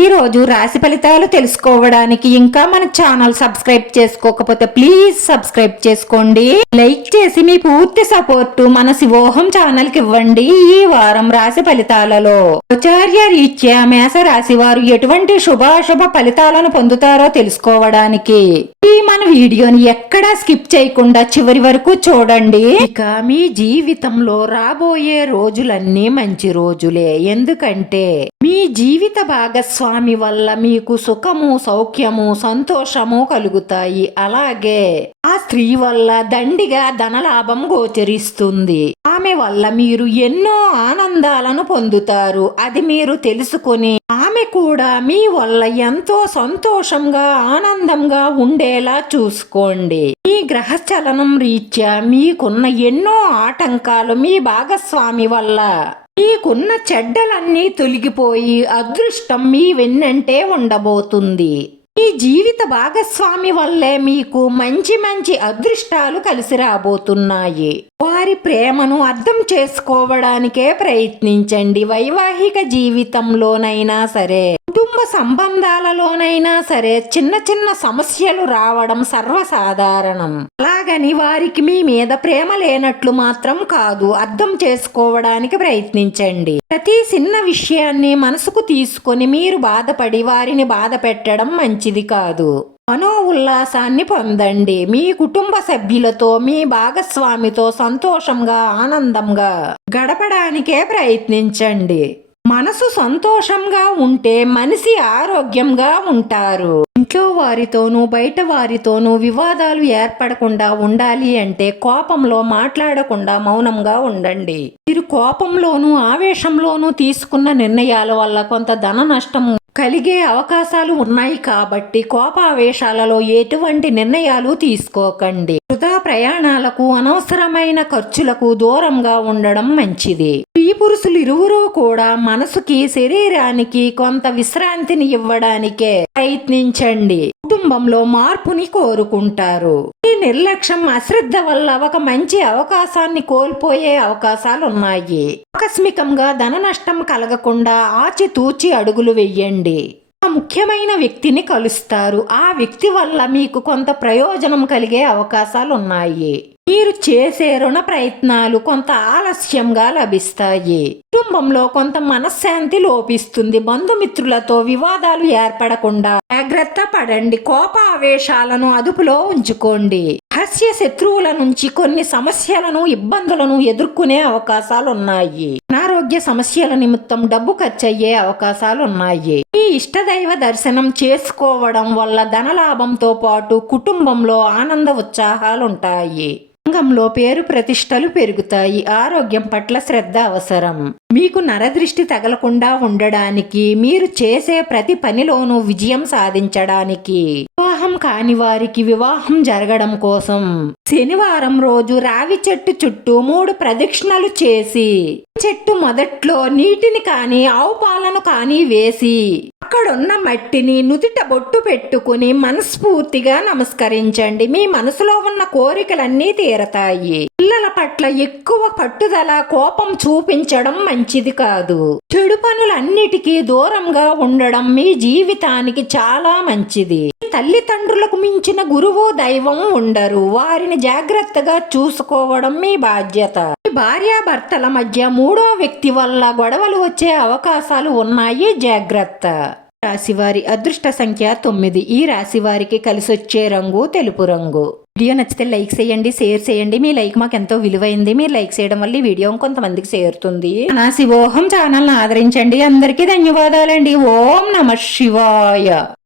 ఈ రోజు రాశి ఫలితాలు తెలుసుకోవడానికి ఇంకా మన ఛానల్ సబ్స్క్రైబ్ చేసుకోకపోతే ప్లీజ్ సబ్స్క్రైబ్ చేసుకోండి. లైక్ చేసి మీ పూర్తి సపోర్టు మన శివోహం ఛానల్కి ఇవ్వండి ఈ వారం రాశి ఫలితాలలో. ఆచార్య రీత్యా మేష రాశి వారు ఎటువంటి శుభాశుభ ఫలితాలను పొందుతారో తెలుసుకోవడానికి ఈ మన వీడియోని ఎక్కడా స్కిప్ చేయకుండా చివరి వరకు చూడండి. ఇక మీ జీవితంలో రాబోయే రోజులన్నీ మంచి రోజులే. ఎందుకంటే మీ జీవిత భాగస్వామి వల్ల మీకు సుఖము సౌఖ్యము సంతోషము కలుగుతాయి. అలాగే ఆ స్త్రీ వల్ల దండిగా ధనలాభం గోచరిస్తుంది. ఆమె వల్ల మీరు ఎన్నో ఆనందాలను పొందుతారు. అది మీరు తెలుసుకొని ఆమె కూడా మీ వల్ల ఎంతో సంతోషంగా ఆనందంగా ఉండేలా చూసుకోండి. మీ గ్రహ చలనం రీత్యా మీకున్న ఎన్నో ఆటంకాలు మీ భాగస్వామి వల్ల మీకున్న చెడ్డలన్నీ తొలగిపోయి అదృష్టం మీ వెన్నంటే ఉండబోతుంది. మీ జీవిత భాగస్వామి వల్లే మీకు మంచి మంచి అదృష్టాలు కలిసి రాబోతున్నాయి. వారి ప్రేమను అర్థం చేసుకోవడానికే ప్రయత్నించండి. వైవాహిక జీవితంలోనైనా సరే కుటుంబ సంబంధాలలోనైనా సరే చిన్న చిన్న సమస్యలు రావడం సర్వసాధారణం. అలాగని వారికి మీ మీద ప్రేమ లేనట్లు మాత్రం కాదు అర్థం చేసుకోవడానికి ప్రయత్నించండి. ప్రతి చిన్న విషయాన్ని మనసుకు తీసుకొని మీరు బాధపడి వారిని బాధ పెట్టడం మంచిది కాదు. మనో ఉల్లాసాన్ని పొందండి. మీ కుటుంబ సభ్యులతో మీ భాగస్వామితో సంతోషంగా ఆనందంగా గడపడానికే ప్రయత్నించండి. మనసు సంతోషంగా ఉంటే మనిషి ఆరోగ్యంగా ఉంటారు. ఇంట్లో వారితోనూ బయట వారితోనూ వివాదాలు ఏర్పడకుండా ఉండాలి అంటే కోపంలో మాట్లాడకుండా మౌనంగా ఉండండి. మీరు కోపంలోనూ ఆవేశంలోనూ తీసుకున్న నిర్ణయాల వల్ల కొంత ధన నష్టం కలిగే అవకాశాలు ఉన్నాయి కాబట్టి కోపావేశాలలో ఎటువంటి నిర్ణయాలు తీసుకోకండి. వృధా ప్రయాణాలకు అనవసరమైన ఖర్చులకు దూరంగా ఉండడం మంచిది. స్త్రీ పురుషులు ఇరువురు కూడా మనసుకి శరీరానికి కొంత విశ్రాంతిని ఇవ్వడానికే ప్రయత్నించండి. కుటుంబంలో మార్పుని కోరుకుంటారు. ఈ నిర్లక్ష్యం అశ్రద్ధ వల్ల ఒక మంచి అవకాశాన్ని కోల్పోయే అవకాశాలు ఉన్నాయి ఆకస్మికంగా ధన నష్టం కలగకుండా ఆచితూచి అడుగులు వెయ్యండి ముఖ్యమైన వ్యక్తిని కలుస్తారు. ఆ వ్యక్తి వల్ల మీకు కొంత ప్రయోజనం కలిగే అవకాశాలు ఉన్నాయి మీరు చేసే రుణ ప్రయత్నాలు కొంత ఆలస్యంగా లభిస్తాయి. కుటుంబంలో కొంత మనశ్శాంతి లోపిస్తుంది. బంధుమిత్రులతో వివాదాలు ఏర్పడకుండా జాగ్రత్త పడండి. కోప ఆవేశాలను అదుపులో ఉంచుకోండి. రహస్య శత్రువుల నుంచి కొన్ని సమస్యలను ఇబ్బందులను ఎదుర్కొనే అవకాశాలు ఉన్నాయి అనారోగ్య సమస్యల నిమిత్తం డబ్బు ఖర్చయ్యే అవకాశాలు ఉన్నాయి ఈ ఇష్టదైవ దర్శనం చేసుకోవడం వల్ల ధనలాభంతో పాటు కుటుంబంలో ఆనంద ఉత్సాహాలుంటాయి. రంగంలో పేరు ప్రతిష్టలు పెరుగుతాయి. ఆరోగ్యం పట్ల శ్రద్ధ అవసరం. మీకు నరదృష్టి తగలకుండా ఉండడానికి మీరు చేసే ప్రతి పనిలోనూ విజయం సాధించడానికి. వివాహం కాని వారికి వివాహం జరగడం కోసం శనివారం రోజు రావి చెట్టు చుట్టూ మూడు ప్రదక్షిణలు చేసి చెట్టు మొదట్లో నీటిని కానీ ఆవు పాలను కానీ వేసి అక్కడున్న మట్టిని నుదిట బొట్టు పెట్టుకుని మనస్ఫూర్తిగా నమస్కరించండి. మీ మనసులో ఉన్న కోరికలన్నీ తీరతాయి. పిల్లల పట్ల ఎక్కువ పట్టుదల కోపం చూపించడం మంచిది కాదు. చెడు పనులన్నిటికీ దూరంగా ఉండడం మీ జీవితానికి చాలా మంచిది. తల్లిదండ్రులకు మించిన గురువు దైవం ఉండరు. వారిని జాగ్రత్తగా చూసుకోవడం మీ బాధ్యత. మీ భార్యాభర్తల మధ్య మూడో వ్యక్తి వల్ల గొడవలు వచ్చే అవకాశాలు ఉన్నాయి. జాగ్రత్త. రాశివారి అదృష్ట సంఖ్య తొమ్మిది. ఈ రాశి వారికి కలిసొచ్చే రంగు తెలుపు రంగు. వీడియో నచ్చితే లైక్ చేయండి షేర్ చేయండి. మీ లైక్ మాకు ఎంతో విలువైంది. మీరు లైక్ చేయడం వల్ల ఈ వీడియో కొంతమందికి చేరుతుంది. నా శివోహం ఛానల్ ఆదరించండి. అందరికీ ధన్యవాదాలండి. ఓం నమ శివాయ.